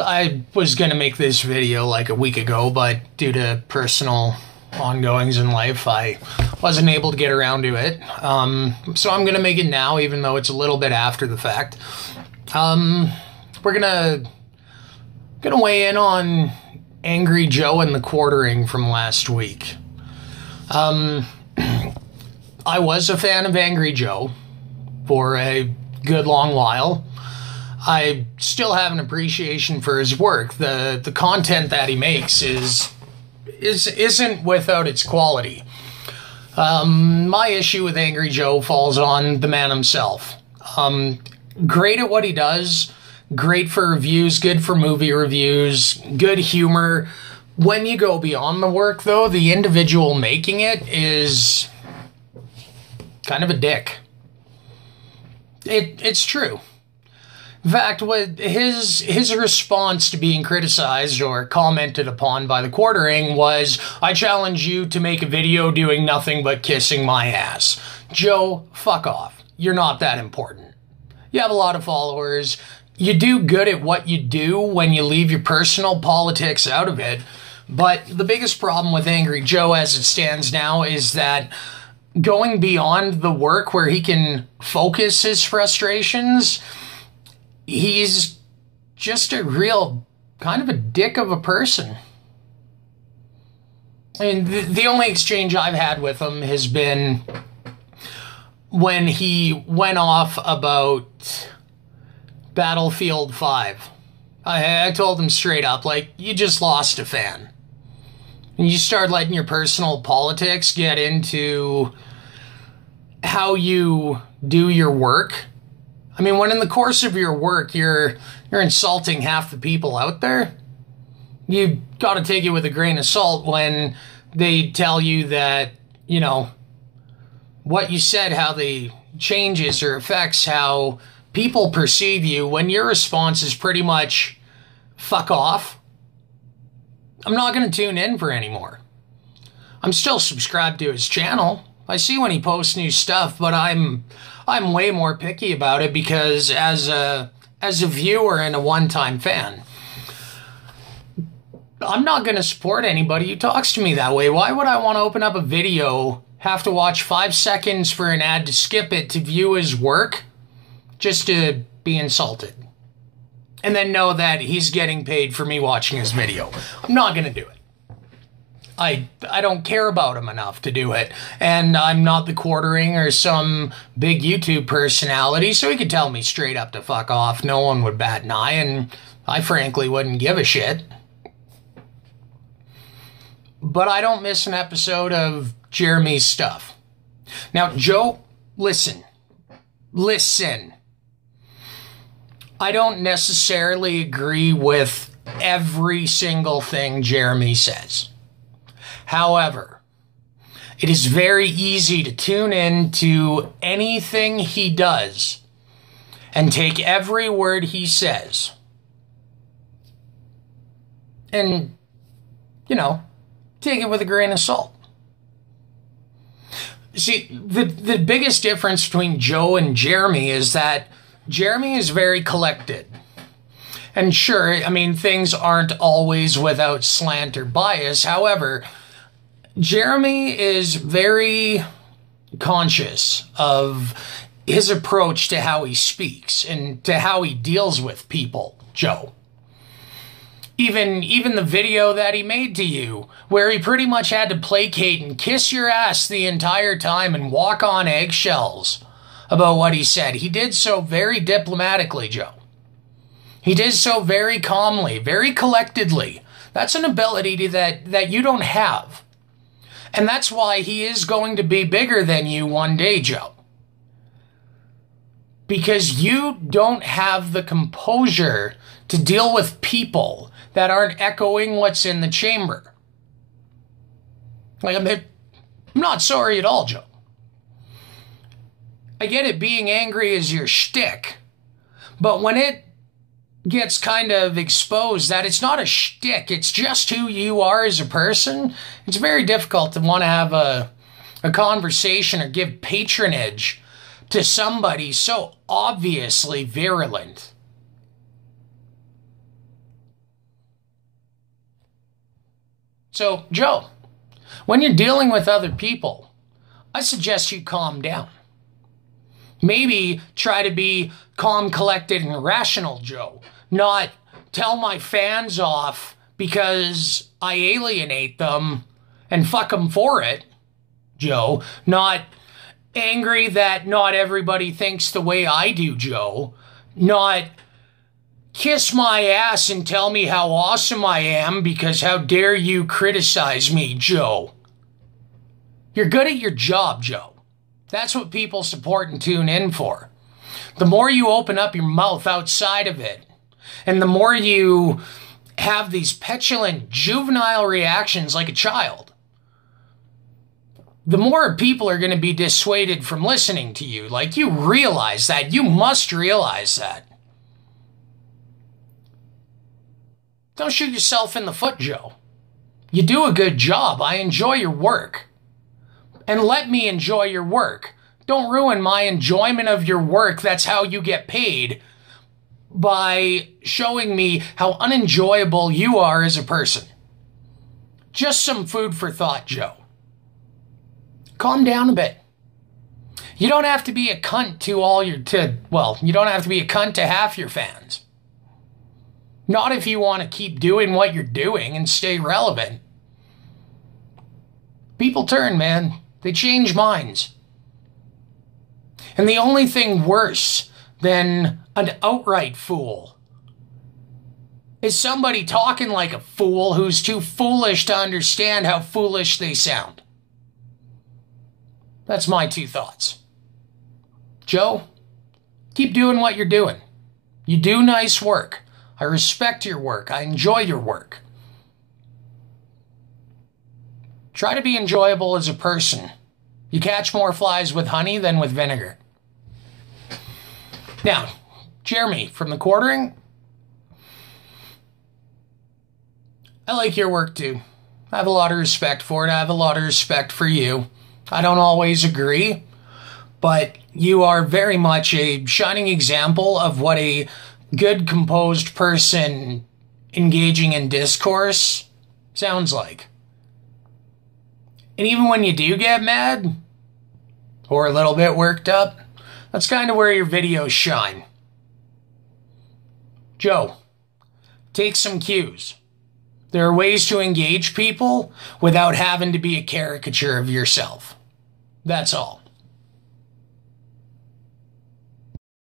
I was gonna make this video like a week ago, but due to personal ongoings in life, I wasn't able to get around to it. So I'm gonna make it now, even though it's a little bit after the fact. We're gonna weigh in on Angry Joe and the quartering from last week. I was a fan of Angry Joe for a good long while. I still have an appreciation for his work. The content that he makes isn't without its quality. My issue with Angry Joe falls on the man himself. Great at what he does, great for reviews, good for movie reviews, good humor. When you go beyond the work, though, the individual making it is kind of a dick. It's true. In fact, what his response to being criticized or commented upon by the quartering was, "I challenge you to make a video doing nothing but kissing my ass." Joe, fuck off. You're not that important. You have a lot of followers. You do good at what you do when you leave your personal politics out of it. But the biggest problem with Angry Joe as it stands now is that going beyond the work where he can focus his frustrations, he's just a real kind of a dick of a person. I mean, the only exchange I've had with him has been when he went off about Battlefield 5. I told him straight up, like, you just lost a fan. And you start letting your personal politics get into how you do your work. I mean, when in the course of your work, you're insulting half the people out there, you got to take it with a grain of salt when they tell you that, you know, what you said, how they changes or affects how people perceive you, when your response is pretty much, fuck off. I'm not going to tune in for anymore. I'm still subscribed to his channel. I see when he posts new stuff, but I'm way more picky about it because as a viewer and a one-time fan, I'm not going to support anybody who talks to me that way. Why would I want to open up a video, have to watch 5 seconds for an ad to skip it to view his work, just to be insulted? And then know that he's getting paid for me watching his video. I'm not going to do it. I don't care about him enough to do it. And I'm not the quartering or some big YouTube personality, so he could tell me straight up to fuck off. No one would bat an eye, and I frankly wouldn't give a shit. But I don't miss an episode of Jeremy's stuff. Now, Joe, listen. Listen. I don't necessarily agree with every single thing Jeremy says. However, it is very easy to tune in to anything he does and take every word he says and, you know, take it with a grain of salt. See, the biggest difference between Joe and Jeremy is that Jeremy is very collected. And sure, I mean, things aren't always without slant or bias. However, Jeremy is very conscious of his approach to how he speaks and to how he deals with people, Joe. Even the video that he made to you, where he pretty much had to placate and kiss your ass the entire time and walk on eggshells about what he said. He did so very diplomatically, Joe. He did so very calmly, very collectedly. That's an ability that you don't have. And that's why he is going to be bigger than you one day, Joe. Because you don't have the composure to deal with people that aren't echoing what's in the chamber. Like, I'm not sorry at all, Joe. I get it, being angry is your shtick. But when it gets kind of exposed that it's not a shtick, it's just who you are as a person, it's very difficult to want to have a conversation or give patronage to somebody so obviously virulent. So, Joe, when you're dealing with other people, I suggest you calm down. Maybe try to be calm, collected, and rational, Joe. Not tell my fans off because I alienate them and fuck them for it, Joe. Not angry that not everybody thinks the way I do, Joe. Not kiss my ass and tell me how awesome I am because how dare you criticize me, Joe. You're good at your job, Joe. That's what people support and tune in for. The more you open up your mouth outside of it, and the more you have these petulant, juvenile reactions like a child, the more people are going to be dissuaded from listening to you. Like, you realize that. You must realize that. Don't shoot yourself in the foot, Joe. You do a good job. I enjoy your work. And let me enjoy your work. Don't ruin my enjoyment of your work. That's how you get paid, by showing me how unenjoyable you are as a person. Just some food for thought, Joe. Calm down a bit. You don't have to be a cunt to you don't have to be a cunt to half your fans. Not if you want to keep doing what you're doing and stay relevant. People turn, man. They change minds. And the only thing worse than an outright fool is somebody talking like a fool who's too foolish to understand how foolish they sound. That's my 2 thoughts. Joe, keep doing what you're doing. You do nice work. I respect your work. I enjoy your work. Try to be enjoyable as a person. You catch more flies with honey than with vinegar. Now, Jeremy from the Quartering, I like your work too. I have a lot of respect for it. I have a lot of respect for you. I don't always agree, but you are very much a shining example of what a good, composed person engaging in discourse sounds like. And even when you do get mad or a little bit worked up, that's kind of where your videos shine. Joe, take some cues. There are ways to engage people without having to be a caricature of yourself. That's all.